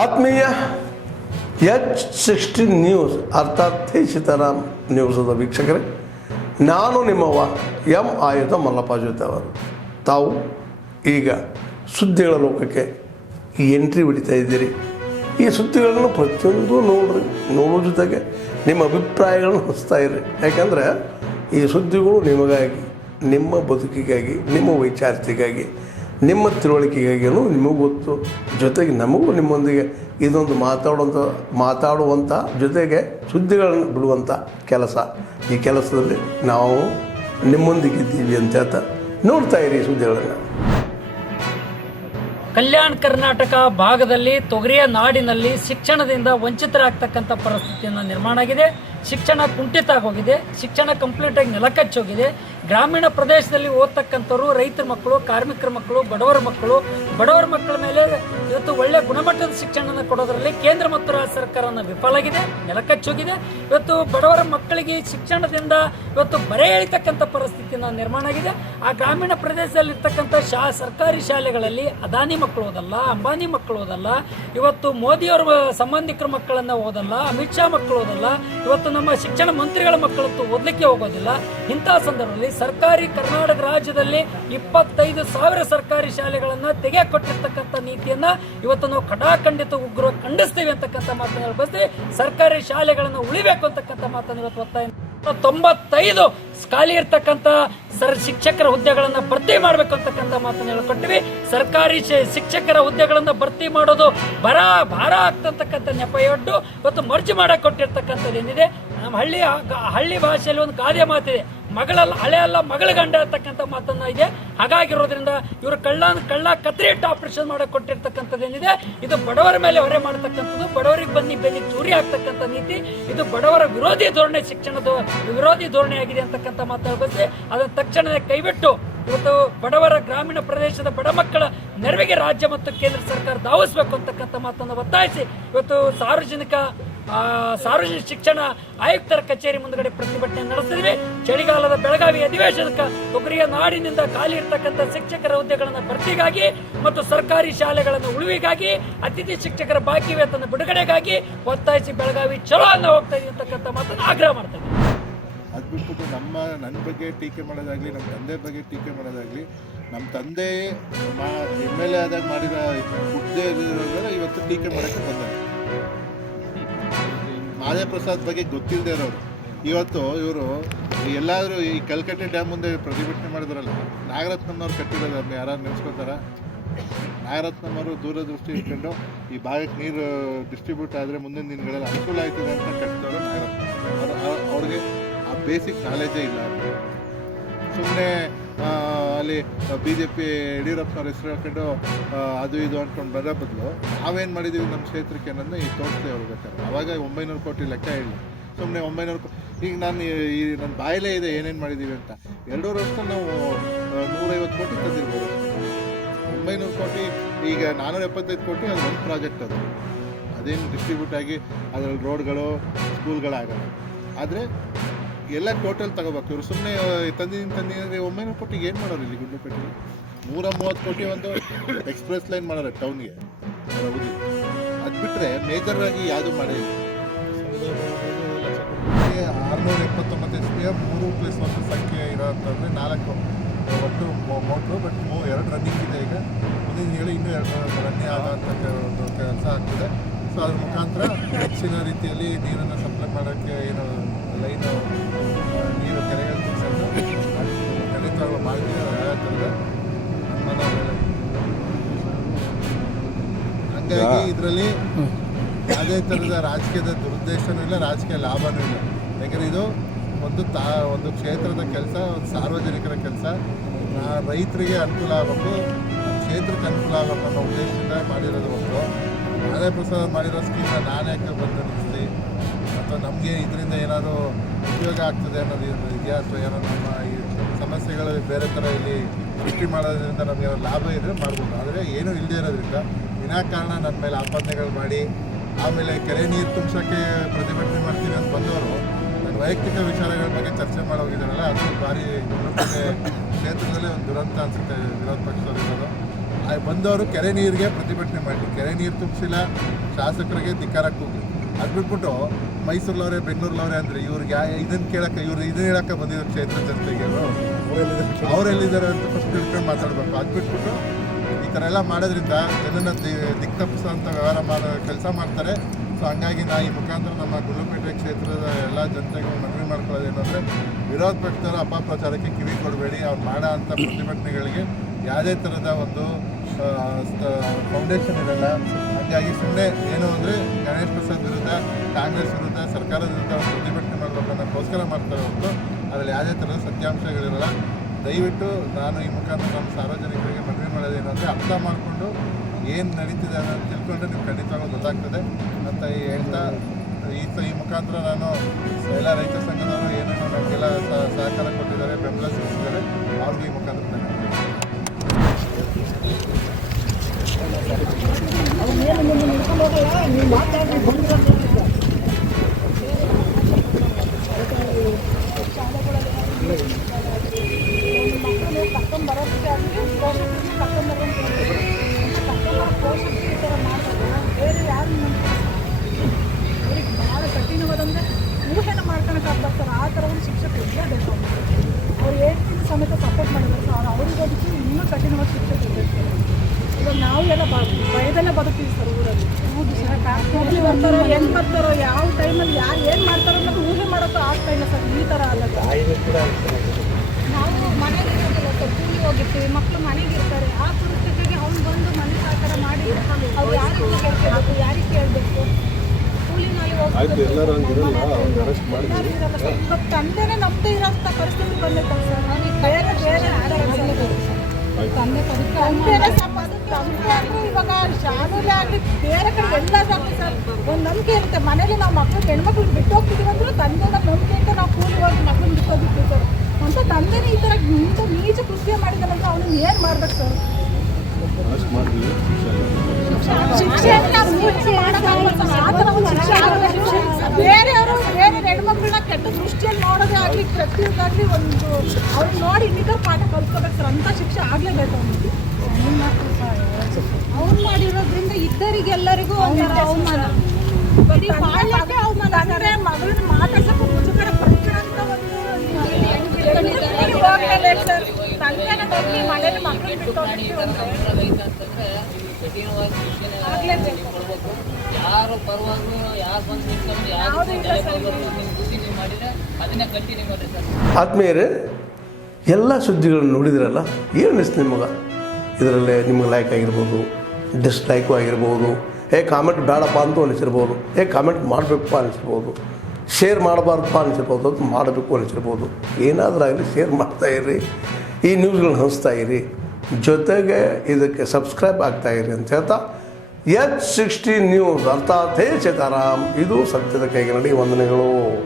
ಆತ್ಮೀಯ H16 news ಅರ್ಥಾತ್ ಸೀತಾರಾಮ್ ನ್ಯೂಸದ ವೀಕ್ಷಕರೇ, ನಾನು ನಿಮ್ಮವ ಎಂ ಆಯುಧ ಮಲ್ಲಪ್ಪ ಜೊತೆ ಅವರು. ತಾವು ಈಗ ಸುದ್ದಿಗಳ ಲೋಕಕ್ಕೆ ಎಂಟ್ರಿ ಹೊಡಿತಾ ಇದ್ದೀರಿ. ಈ ಸುದ್ದಿಗಳನ್ನು ಪ್ರತಿಯೊಂದು ನೋಡೋ ಜೊತೆಗೆ ನಿಮ್ಮ ಅಭಿಪ್ರಾಯಗಳನ್ನು ಹಂಚ್ತಾ ಇರ್ರಿ. ಯಾಕಂದರೆ ಈ ಸುದ್ದಿಗಳು ನಿಮಗಾಗಿ, ನಿಮ್ಮ ಬದುಕಿಗಾಗಿ, ನಿಮ್ಮ ವೈಚಾರಿಕೆಗಾಗಿ, ನಿಮ್ಮ ತಿಳುವಳಿಕೆಗಾಗಿಯೂ ನಿಮಗೂ ಗೊತ್ತು, ಜೊತೆಗೆ ನಮಗೂ ನಿಮ್ಮೊಂದಿಗೆ ಇದೊಂದು ಮಾತಾಡುವಂಥ ಜೊತೆಗೆ ಸುದ್ದಿಗಳನ್ನು ಬಿಡುವಂಥ ಕೆಲಸ. ಈ ಕೆಲಸದಲ್ಲಿ ನಾವು ನಿಮ್ಮೊಂದಿಗಿದ್ದೀವಿ ಅಂತ ಹೇಳ್ತಾ ನೋಡ್ತಾ ಇರಿ ಸುದ್ದಿಗಳನ್ನು. ಕಲ್ಯಾಣ ಕರ್ನಾಟಕ ಭಾಗದಲ್ಲಿ ತೊಗರಿಯ ನಾಡಿನಲ್ಲಿ ಶಿಕ್ಷಣದಿಂದ ವಂಚಿತರಾಗ್ತಕ್ಕಂಥ ಪರಿಸ್ಥಿತಿಯನ್ನು ನಿರ್ಮಾಣ ಆಗಿದೆ. ಶಿಕ್ಷಣ ಕುಂಠಿತ ಆಗೋಗಿದೆ. ಶಿಕ್ಷಣ ಕಂಪ್ಲೀಟಾಗಿ ನೆಲಕಚ್ಚೋಗಿದೆ. ಗ್ರಾಮೀಣ ಪ್ರದೇಶದಲ್ಲಿ ಓದ್ತಕ್ಕಂಥವ್ರು ರೈತರ ಮಕ್ಕಳು, ಕಾರ್ಮಿಕರ ಮಕ್ಕಳು, ಬಡವರ ಮಕ್ಕಳ ಮೇಲೆ ಇವತ್ತು ಒಳ್ಳೆ ಗುಣಮಟ್ಟದ ಶಿಕ್ಷಣವನ್ನು ಕೊಡೋದರಲ್ಲಿ ಕೇಂದ್ರ ಮತ್ತು ರಾಜ್ಯ ಸರ್ಕಾರನ ವಿಫಲ ಆಗಿದೆ, ನೆಲಕಚ್ಚೋಗಿದೆ. ಇವತ್ತು ಬಡವರ ಮಕ್ಕಳಿಗೆ ಶಿಕ್ಷಣದಿಂದ ಇವತ್ತು ಬರೆ ಎಳಿತಕ್ಕಂಥ ಪರಿಸ್ಥಿತಿನ ನಿರ್ಮಾಣ ಆಗಿದೆ. ಆ ಗ್ರಾಮೀಣ ಪ್ರದೇಶದಲ್ಲಿ ಇರ್ತಕ್ಕಂಥ ಸರ್ಕಾರಿ ಶಾಲೆಗಳಲ್ಲಿ ಅದಾನಿ ಮಕ್ಕಳು ಓದಲ್ಲ, ಅಂಬಾನಿ ಮಕ್ಕಳು ಓದಲ್ಲ, ಇವತ್ತು ಮೋದಿಯವರ ಸಂಬಂಧಿಕರ ಮಕ್ಕಳನ್ನ ಓದಲ್ಲ, ಅಮಿತ್ ಶಾ ಮಕ್ಕಳು ಓದಲ್ಲ, ಇವತ್ತು ನಮ್ಮ ಶಿಕ್ಷಣ ಮಂತ್ರಿಗಳ ಮಕ್ಕಳಂತೂ ಓದಲಿಕ್ಕೆ ಹೋಗೋದಿಲ್ಲ. ಇಂತಹ ಸಂದರ್ಭದಲ್ಲಿ ಸರ್ಕಾರಿ ಕರ್ನಾಟಕ ರಾಜ್ಯದಲ್ಲಿ 25,000 ಸರ್ಕಾರಿ ಶಾಲೆಗಳನ್ನ ತೆಗೆದುಕೊಟ್ಟಿರ್ತಕ್ಕಂಥ ನೀತಿಯನ್ನ ಇವತ್ತು ನಾವು ಖಡಾಖಂಡಿತ ಉಗ್ರ ಖಂಡಿಸ್ತೀವಿ ಅಂತಕ್ಕಂಥ ಮಾತನ್ನು ಹೇಳ್ಬಸ್ತೀವಿ. ಸರ್ಕಾರಿ ಶಾಲೆಗಳನ್ನು ಉಳಿಬೇಕು ಅಂತಕ್ಕಂಥ ಮಾತನ್ನು ಇವತ್ತು ಒತ್ತಾಯ. 95 ಖಾಲಿ ಇರ್ತಕ್ಕಂಥ ಶಿಕ್ಷಕರ ಹುದ್ದೆಗಳನ್ನ ಭರ್ತಿ ಮಾಡಬೇಕು ಅಂತಕ್ಕಂಥ ಮಾತನ್ನು ಹೇಳ್ಕೊಟ್ಟಿವಿ. ಸರ್ಕಾರಿ ಶಿಕ್ಷಕರ ಹುದ್ದೆಗಳನ್ನ ಭರ್ತಿ ಮಾಡೋದು ಭಾರ ಆಗ್ತಕ್ಕಂಥ ನೆಪಯೊಡ್ಡು ಇವತ್ತು ಮರ್ಜಿ ಮಾಡಕ್ ಕೊಟ್ಟಿರ್ತಕ್ಕಂಥದ್ದು ಏನಿದೆ. ನಮ್ಮ ಹಳ್ಳಿ ಭಾಷೆಯಲ್ಲಿ ಒಂದು ಗಾದೆ ಮಾತಿದೆ, ಹಳೆ ಅಲ್ಲ ಮಗಳ ಗಂಡ ಅಂತಕ್ಕಂಥ ಮಾತನ್ನ ಇದೆ. ಹಾಗಾಗಿರೋದ್ರಿಂದ ಇವರು ಕಳ್ಳ ಕತ್ರಿ ಇಟ್ಟು ಆಪರೇಷನ್ ಮಾಡಕ್ ಕೊಟ್ಟಿರ್ತಕ್ಕಂಥದ್ದು ಏನಿದೆ, ಇದು ಬಡವರ ಮೇಲೆ ಹೊರೆ ಮಾಡತಕ್ಕಂಥದ್ದು, ಬಡವರಿಗೆ ಬೆನ್ನಿ ಚೂರಿ ಆಗ್ತಕ್ಕಂಥ ನೀತಿ. ಇದು ಬಡವರ ವಿರೋಧಿ ಧೋರಣೆ, ಶಿಕ್ಷಣದ ವಿರೋಧಿ ಧೋರಣೆ ಆಗಿದೆ ಅಂತಕ್ಕಂಥ ಮಾತಾಡ್ಬೋದು. ಅದನ್ನ ತಕ್ಷಣವೇ ಕೈಬಿಟ್ಟು ಇವತ್ತು ಬಡವರ ಗ್ರಾಮೀಣ ಪ್ರದೇಶದ ಬಡ ಮಕ್ಕಳ ನೆರವಿಗೆ ರಾಜ್ಯ ಮತ್ತು ಕೇಂದ್ರ ಸರ್ಕಾರ ಧಾವಿಸಬೇಕು ಅಂತಕ್ಕಂಥ ಮಾತನ್ನು ಒತ್ತಾಯಿಸಿ ಇವತ್ತು ಸಾರ್ವಜನಿಕ ಶಿಕ್ಷಣ ಆಯುಕ್ತರ ಕಚೇರಿ ಮುಂದುಗಡೆ ಪ್ರತಿಭಟನೆ ನಡೆಸಿದ್ವಿ. ಚಳಿಗಾಲದ ಬೆಳಗಾವಿ ಅಧಿವೇಶನಕ್ಕೆ ತೊಗರಿಯ ನಾಡಿನಿಂದ ಖಾಲಿ ಇರ್ತಕ್ಕಂಥ ಶಿಕ್ಷಕರ ಹುದ್ದೆಗಳನ್ನು ಭರ್ತಿಗಾಗಿ ಮತ್ತು ಸರ್ಕಾರಿ ಶಾಲೆಗಳನ್ನು ಉಳಿವಿಗಾಗಿ, ಅತಿಥಿ ಶಿಕ್ಷಕರ ಬಾಕಿ ವೇತನ ಬಿಡುಗಡೆಗಾಗಿ ಒತ್ತಾಯಿಸಿ ಬೆಳಗಾವಿ ಚಲೋ ಅನ್ನ ಹೋಗ್ತಾ ಇದೆ ಅಂತಕ್ಕಂಥ ಮಾತನ್ನು ಆಗ್ರಹ ಮಾಡ್ತಾ ಇದ್ದೀವಿ. ಅದು ಬಿಟ್ಬಿಟ್ಟು ನನ್ನ ಬಗ್ಗೆ ಟೀಕೆ ಮಾಡೋದಾಗಲಿ, ನಮ್ಮ ತಂದೆ ಬಗ್ಗೆ ಟೀಕೆ ಮಾಡೋದಾಗಲಿ, ನಮ್ಮ ತಂದೆ MLA ಆದಾಗ ಮಾಡಿದ ಹುದ್ದೆ ಇವತ್ತು ಟೀಕೆ ಮಾಡೋಕ್ಕೆ ಬಂದ್ದಾರೆ. ಮಾದೇ ಪ್ರಸಾದ್ ಬಗ್ಗೆ ಗೊತ್ತಿಲ್ಲದೆ ಇರೋರು ಇವತ್ತು ಇವರು ಎಲ್ಲಾದರೂ ಈ ಕಲ್ಕಟ್ಟೆ ಡ್ಯಾಮ್ ಮುಂದೆ ಪ್ರತಿಭಟನೆ ಮಾಡಿದ್ರಲ್ಲ, ನಾಗರತ್ನಮ್ಮನವ್ರು ಕಟ್ಟಿರೋದು ಅದನ್ನ ಯಾರು ನೆನೆಸ್ಕೋತಾರ? ನಾಗರತ್ನಮ್ಮವರು ದೂರದೃಷ್ಟಿ ಇಟ್ಕೊಂಡು ಈ ಭಾಗಕ್ಕೆ ನೀರು ಡಿಸ್ಟ್ರಿಬ್ಯೂಟ್ ಆದರೆ ಮುಂದಿನ ದಿನಗಳಲ್ಲಿ ಅನುಕೂಲ ಆಯ್ತದೆ ಅಂತ ಕಟ್ಟಿದವರು ನಾಗರತ್ನ. ಅವ್ರಿಗೆ ಆ ಬೇಸಿಕ್ ನಾಲೆಜೇ ಇಲ್ಲ. ಸುಮ್ಮನೆ ಅಲ್ಲಿ BJP ಯಡಿಯೂರಪ್ಪನವ್ರ ಹೆಸರು ಹಾಕೊಂಡು ಅದು ಇದು ಅಂದ್ಕೊಂಡು ಬರೋ ಬದಲು ನಾವೇನು ಮಾಡಿದ್ದೀವಿ ನಮ್ಮ ಕ್ಷೇತ್ರಕ್ಕೆ ಅನ್ನೋದನ್ನ ಈಗ ತೋರಿಸ್ತೀವಿ ಅವ್ರು ಬೇಕಾದ್ರೆ. ಆವಾಗ 900 ಕೋಟಿ ಲೆಕ್ಕ ಹೇಳಿ ಸುಮ್ಮನೆ 900 ಕೋಟಿ. ಈಗ ನನ್ನ ಬಾಯಲ್ಲೇ ಇದೆ ಏನೇನು ಮಾಡಿದ್ದೀವಿ ಅಂತ. 2 ವರ್ಷದಲ್ಲಿ ನಾವು 150 ಕೋಟಿ ತಂದಿರ್ಬೋದು. 900 ಕೋಟಿ ಈಗ 475 ಕೋಟಿ ಅದು ಒಂದು ಪ್ರಾಜೆಕ್ಟ್. ಅದೇನು ಡಿಸ್ಟ್ರಿಬ್ಯೂಟ್ ಆಗಿ ಅದರಲ್ಲಿ ರೋಡ್ಗಳು, ಸ್ಕೂಲ್ಗಳಾಗಲ್ಲ. ಆದರೆ ಎಲ್ಲ ಟೋಟಲ್ ತಗೋಬೇಕು. ಇವರು ಸುಮ್ಮನೆ ತಂದಿದ್ರೆ 900 ಕೋಟಿಗೆ ಏನು ಮಾಡೋರು? ಇಲ್ಲಿ ಗುಂಡ್ಲುಪೇಟೆಗೆ 130 ಕೋಟಿ ಒಂದು ಎಕ್ಸ್ಪ್ರೆಸ್ ಲೈನ್ ಮಾಡೋರು ಟೌನ್ಗೆ. ಹೌದು, ಅದು ಬಿಟ್ಟರೆ ಮೇಜರಾಗಿ ಯಾವುದು ಮಾಡಿಲ್ಲ. 679 SPF 3+1 ಸಂಖ್ಯೆ ಇರೋಂಥದ್ದು 4 ಒಟ್ಟು ಮೋಟ್ರು. ಬಟ್ 2 ರನ್ನಿಂಗ್ ಇದೆ. ಈಗ ಮುಂದಿನ ಹೇಳಿ ಇನ್ನೂ 2 ರನ್ನಿಂಗ್ ಆಗೋಂಥ ಒಂದು ಕೆಲಸ ಆಗ್ತದೆ. ಸೊ ಅದ್ರ ಮುಖಾಂತರ ಹೆಚ್ಚಿನ ರೀತಿಯಲ್ಲಿ ನೀರನ್ನು ಸಪ್ಲೈ ಮಾಡೋಕ್ಕೆ ಏನು ಲೈನು ನೀರು ಕೆರೆಗಳು ತುಂಬಿಸೋದು ಕಲಿತಾಗಳು ಮಾಡ್ತಿದ್ದಾರೆ. ಹಂಗಾಗಿ ಇದರಲ್ಲಿ ಯಾವುದೇ ಥರದ ರಾಜಕೀಯದ ದುರುದ್ದೇಶನೂ ಇಲ್ಲ, ರಾಜಕೀಯ ಲಾಭನೂ ಇಲ್ಲ. ಯಾಕಂದರೆ ಇದು ಒಂದು ಕ್ಷೇತ್ರದ ಕೆಲಸ, ಒಂದು ಸಾರ್ವಜನಿಕರ ಕೆಲಸ. ರೈತರಿಗೆ ಅನುಕೂಲ ಆಗಬೇಕು, ಕ್ಷೇತ್ರಕ್ಕೆ ಅನುಕೂಲ ಆಗಬೇಕು ಅನ್ನೋ ಉದ್ದೇಶದಿಂದ ಮಾಡಿರೋದು. ಹೊರತು ಮಾದೇ ಪ್ರಸಾದ್ ಮಾಡಿರೋ ಸ್ಕೀಮ್ನ ನಾನು ಯಾಕೆ ಬಂದು ನಿಲ್ಲಿಸ್ಲಿ ಅಥವಾ ನಮಗೆ ಇದರಿಂದ ಏನಾದರೂ ಉಪಯೋಗ ಆಗ್ತದೆ ಅನ್ನೋದು ಇದೆಯಾ, ಅಥವಾ ಏನೋ ನಮ್ಮ ಈ ಸಮಸ್ಯೆಗಳು ಬೇರೆ ಥರ ಇಲ್ಲಿ ಸೃಷ್ಟಿ ಮಾಡೋದ್ರಿಂದ ನಮಗೆ ಲಾಭ ಇದ್ದರೆ ಮಾಡ್ಬೋದು. ಆದರೆ ಏನೂ ಇಲ್ಲದೇ ಇರೋದ್ರಿಂದ ವಿನಾಕಾರಣ ನನ್ನ ಮೇಲೆ ಆಪಾದನೆಗಳು ಮಾಡಿ ಆಮೇಲೆ ಕೆರೆ ನೀರು ತುಂಬಿಸೋಕ್ಕೆ ಪ್ರತಿಭಟನೆ ಮಾಡ್ತೀವಿ ಅಂತ ಬಂದವರು ನನ್ನ ವೈಯಕ್ತಿಕ ವಿಚಾರಗಳ ಬಗ್ಗೆ ಚರ್ಚೆ ಮಾಡೋಗಿದ್ದಾರಲ್ಲ, ಅದು ಭಾರಿ ಕ್ಷೇತ್ರದಲ್ಲೇ ಒಂದು ದುರಂತ ಅನಿಸುತ್ತೆ ವಿರೋಧ ಪಕ್ಷದಲ್ಲಿರೋದು. ಬಂದವರು ಕೆರೆ ನೀರಿಗೆ ಪ್ರತಿಭಟನೆ ಮಾಡಿ, ಕೆರೆ ನೀರು ತುಂಬಿಸಿಲ್ಲ, ಶಾಸಕರಿಗೆ ಧಿಕ್ಕಾರ ಕೂಗಲಿ. ಅದು ಬಿಟ್ಬಿಟ್ಟು ಮೈಸೂರಲ್ಲವ್ರೆ ಬೆಂಗಳೂರಲ್ಲವ್ರೆ ಅಂದರೆ ಇವ್ರಿಗೆ ಇದನ್ನು ಕೇಳಕ್ಕೆ ಇದನ್ನ ಹೇಳಕ್ಕೆ ಬಂದಿರೋ ಕ್ಷೇತ್ರ ಜನತೆಗೆ ಅವರೆಲ್ಲಿದ್ದಾರೆ ಅಂತ ಫಸ್ಟ್ ತಿಳ್ಕೊಂಡು ಮಾತಾಡಬೇಕು. ಅದು ಬಿಟ್ಬಿಟ್ಟು ಈ ಥರ ಎಲ್ಲ ಮಾಡೋದ್ರಿಂದ ಜನನ ದಿಕ್ತಪ್ಪಿಸೋಂಥ ವ್ಯವಹಾರ ಕೆಲಸ ಮಾಡ್ತಾರೆ. ಸೊ ಹಂಗಾಗಿ ನಾ ಈ ಮುಖಾಂತರ ನಮ್ಮ ಗುರುಪೇಟೆ ಕ್ಷೇತ್ರದ ಎಲ್ಲ ಜನತೆಗೂ ಮನವಿ ಮಾಡ್ಕೊಳ್ಳೋದೇನು ಅಂದರೆ, ವಿರೋಧ ಪಕ್ಷದವರು ಅಪಪ್ರಚಾರಕ್ಕೆ ಕಿವಿ ಕೊಡಬೇಡಿ. ಅವ್ರು ಮಾಡೋ ಅಂಥ ಪ್ರತಿಭಟನೆಗಳಿಗೆ ಯಾವುದೇ ಥರದ ಒಂದು ಫೌಂಡೇಶನ್ ಇರಲ್ಲ. ಹಾಗಾಗಿ ಸುಮ್ಮನೆ ಏನು ಅಂದರೆ ಗಣೇಶ್ ಪ್ರಸಾದ್ ವಿರುದ್ಧ, ಕಾಂಗ್ರೆಸ್ ವಿರುದ್ಧ, ಸರ್ಕಾರದ ವಿರುದ್ಧ ಒಂದು ಪ್ರತಿಭಟನೆ ಮಾಡಬೇಕನ್ನೋಕ್ಕೋಸ್ಕರ ಮಾಡ್ತಾರೆ ಹೊರತು ಅದರಲ್ಲಿ ಯಾವುದೇ ಥರದ ಸತ್ಯಾಂಶಗಳಿರಲ್ಲ. ದಯವಿಟ್ಟು ನಾನು ಈ ಮುಖಾಂತರ ನಮ್ಮ ಸಾರ್ವಜನಿಕರಿಗೆ ಮನವಿ ಮಾಡೋದೇನು ಅಂದರೆ, ಅರ್ಥ ಮಾಡಿಕೊಂಡು ಏನು ನಡೀತಿದೆ ಅನ್ನೋದು ತಿಳ್ಕೊಂಡ್ರೆ ನಿಮ್ಗೆ ಖಂಡಿತವಾಗೂ ಗೊತ್ತಾಗ್ತದೆ ಅಂತ ಹೇಳ್ತಾ ಈ ಮುಖಾಂತರ ನಾನು ಎಲ್ಲ ರೈತ ಸಂಘದವರು ಏನೇನೋ ನಮಗೆಲ್ಲ ಸಹಕಾರ ಕೊಟ್ಟಿದ್ದಾರೆ, ಬೆಂಬಲ ಸೂಚಿಸಿದ್ದಾರೆ, ಅವ್ರಿಗೂ ಈ ಮುಖಾಂತರ ಭಾಳ ಕಠಿಣವಾದಂದರೆ ಊಹೆನ ಮಾಡ್ಕೊಳಕ್ಕಾಗ್ತಾರೆ ಸರ್. ಆ ಥರ ಒಂದು ಶಿಕ್ಷೆ ಕೊಡಲೇಬೇಕು. ಅವ್ರು ಹೇಳ್ತೀನಿ ಸಮೇತ ಸಪೋರ್ಟ್ ಮಾಡಿದ್ದಾರೆ ಸರ್. ಅವ್ರಿಗೋದಕ್ಕೆ ಇನ್ನೂ ಕಠಿಣವಾದ ಶಿಕ್ಷೆ ಕೊಡಬೇಕು. ಇವಾಗ ನಾವು ಎಲ್ಲ ಭಯದಲ್ಲೇ ಬದುಕ್ತೀವಿ ಸರ್ ಊರಲ್ಲಿ. ಹೌದು ಸರ್. ಎಲ್ಲಿ ಬರ್ತಾರೋ, ಹೆಂಗೆ ಬರ್ತಾರೋ, ಯಾವ ಟೈಮಲ್ಲಿ ಯಾರು ಏನು ಮಾಡ್ತಾರೋ ಅನ್ನೋದು ಊಹೆ ಮಾಡೋಕ್ಕೂ ಆಗ್ತಾ ಇಲ್ಲ ಸರ್. ಈ ಥರ ಅಲ್ಲ ನಾವು ಮನೆಗೆ ಇರೋದಿಲ್ಲ ಸರ್, ಕೂಲಿ ಹೋಗಿರ್ತೀವಿ, ಮಕ್ಕಳು ಮನೆಗೆ ಇರ್ತಾರೆ. ಆ ಪರಿಸ್ಥಿತಿಗೆ ಅವ್ನು ಬಂದು ಮನೆ ಸಹಕಾರ ಮಾಡಿ ಅವ್ರು ಯಾರಿಗೆ ಕೇಳ್ಬೇಕು, ಯಾರಿಗೆ ಕೇಳಬೇಕು, ಕೂಲಿನಲ್ಲಿ ಹೋಗ್ತಾರೆ. ಇವಾಗ ತಂದೆನೇ ನಮ್ಮದೇ ಇರೋಂಥ ಪರಿಸ್ಥಿತಿ ಬಂದಿರ್ತಾರೆ ಸರ್. ಅವ್ನಿಗೆ ಬೇರೆ ತಂದೆ ಅಂದರೆ ಇವಾಗ ಶಾಲೆಯಲ್ಲೇ ಆಗಲಿ ಬೇರೆ ಕಡೆ ಎಲ್ಲಾಗಲಿ ಸರ್ ಒಂದು ನಂಬಿಕೆ ಇರುತ್ತೆ. ಮನೇಲಿ ನಾವು ಮಕ್ಕಳು ಹೆಣ್ಮಕ್ಳಿಗೆ ಬಿಟ್ಟು ಹೋಗ್ತಿದ್ದೀವಿ ಅಂದರೂ ತಂದೆನ ನಂಬಿಕೆಯಿಂದ ನಾವು ಕೂಲಿ ಹೋಗಿ ಮಕ್ಕಳನ್ನ ಬಿಟ್ಟು ಹೋಗಿರ್ತೀವಿ ಸರ್. ಅಂತ ತಂದೆನೇ ಈ ಥರ ಇಂಥ ನೀಚ ಕೃತ್ಯ ಮಾಡಿದಾರಂದ್ರೆ ಅವನು ಏನು ಮಾಡ್ಬೇಕು ಸರ್? ಬೇರೆಯವರು ಬೇರೆ ಹೆಣ್ಮಕ್ಳನ್ನ ಕೆಟ್ಟ ದೃಷ್ಟಿಯಲ್ಲಿ ನೋಡೋದೇ ಆಗಲಿ, ಪ್ರತಿಯೊಂದಾಗಲಿ ಒಂದು ಅವ್ರು ನೋಡಿ ಇನ್ನಿತರ ಪಾಠ ಕಲ್ತ್ಕೋಬೇಕು ಸರ್. ಅಂತ ಶಿಕ್ಷೆ ಆಗಲೇಬೇಕು ಅವನಿಗೆ. ಅವ್ನು ಮಾಡಿರೋದ್ರಿಂದ ಇದ್ದರಿಗೆಲ್ಲರಿಗೂ ಒಂಥರ ಅವಮಾನ, ಮಗಳನ್ನ ಮಾತಾಡ್ಸಕ್ಕೆ ಮುಜುಗರ ಪಡ್ಕೊಳ್ಳೋಂಥ ಒಂದು ಹೋಗ್ಲೇಬೇಕು ಸರ್. ತಂದೆನ ನೋಡಿ ಮನೇಲಿ ಮಕ್ಕಳು ಬಿಟ್ಟು ಯಾರು ಪರವಾಗಿ ಯಾರು ಬಂದು ನಿಂತ್ಕೊಂಡು ಯಾರು ಮಾಡಿದ್ರೆ ಅದನ್ನೇ ಕಂಟಿನ್ಯೂ ಮಾಡಿ ಸರ್. ಆತ್ಮೀಯರೇ, ಎಲ್ಲ ಸುದ್ದಿಗಳನ್ನು ನೋಡಿದ್ರಲ್ಲ, ಏನು ಅನಿಸ್ತು ನಿಮಗೆ? ಇದರಲ್ಲೇ ನಿಮ್ಗೆ ಲೈಕ್ ಆಗಿರ್ಬೋದು, ಡಿಸ್ಲೈಕು ಆಗಿರ್ಬೋದು, ಕಾಮೆಂಟ್ ಬೇಡಪ್ಪ ಅಂತೂ ಅನಿಸಿರ್ಬೋದು, ಕಾಮೆಂಟ್ ಮಾಡಬೇಕಪ್ಪ ಅನಿಸಿರ್ಬೋದು, ಶೇರ್ ಮಾಡಬಾರ್ದಪ್ಪ ಅನಿಸಿರ್ಬೋದು, ಅದು ಮಾಡಬೇಕು ಅನಿಸಿರ್ಬೋದು. ಏನಾದರೂ ಆಗಲಿ ಶೇರ್ ಮಾಡ್ತಾಯಿರಿ, ಈ ನ್ಯೂಸ್ಗಳನ್ನ ಹಂಚ್ತಾ ಇರಿ, ಜೊತೆಗೆ ಇದಕ್ಕೆ ಸಬ್ಸ್ಕ್ರೈಬ್ ಆಗ್ತಾಯಿರಿ ಅಂತ ಹೇಳ್ತಾ H16 ನ್ಯೂಸ್ ಅರ್ಥಾತ್ ಹೇ ಸೀತಾರಾಮ್, ಇದು ಸತ್ಯದ ಕೈಗೆ ನಡಿ. ವಂದನೆಗಳು.